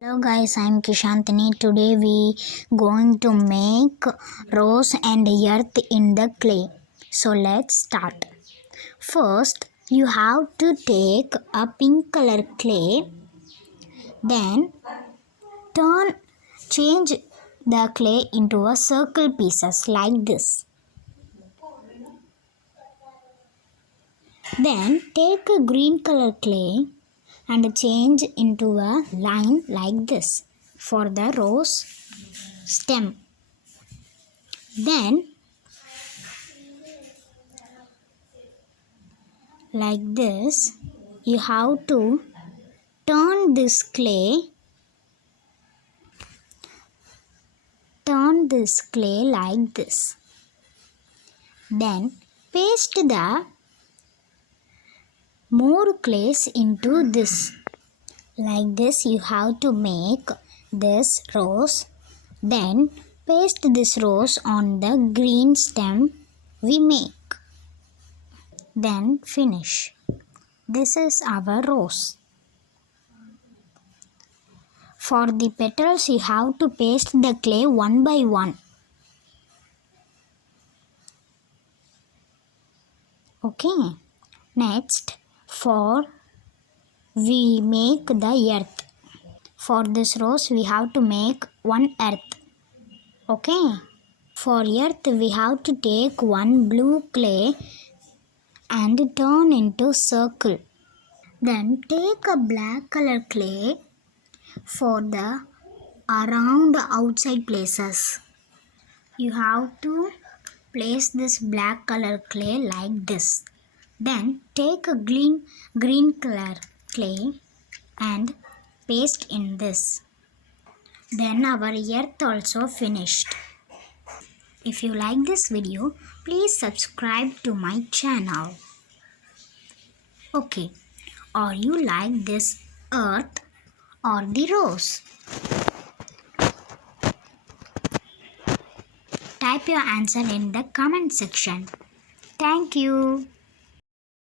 Hello guys, I'm Kishantini. Today we going to make rose and earth in the clay. So let's start. First, you have to take a pink color clay, then change the clay into a circle pieces like this. Then take a green color clay and change into a line like this for the rose stem. Then like this you have to turn this clay like this, then paste the more clays into this. Like this you have to make this rose, then paste this rose on the green stem we make, then finish. This is our rose. For the petals you have to paste the clay one by one. Okay. Next, we make the earth. For this rose we have to make one earth. Okay. For earth we have to take one blue clay and turn into circle. Then take a black color clay for the around outside places. You have to place this black color clay like this. Then take a green color clay and paste in this. Then our earth also finished. If you like this video, please subscribe to my channel. Okay, or you like this earth or the rose? Type your answer in the comment section. Thank you.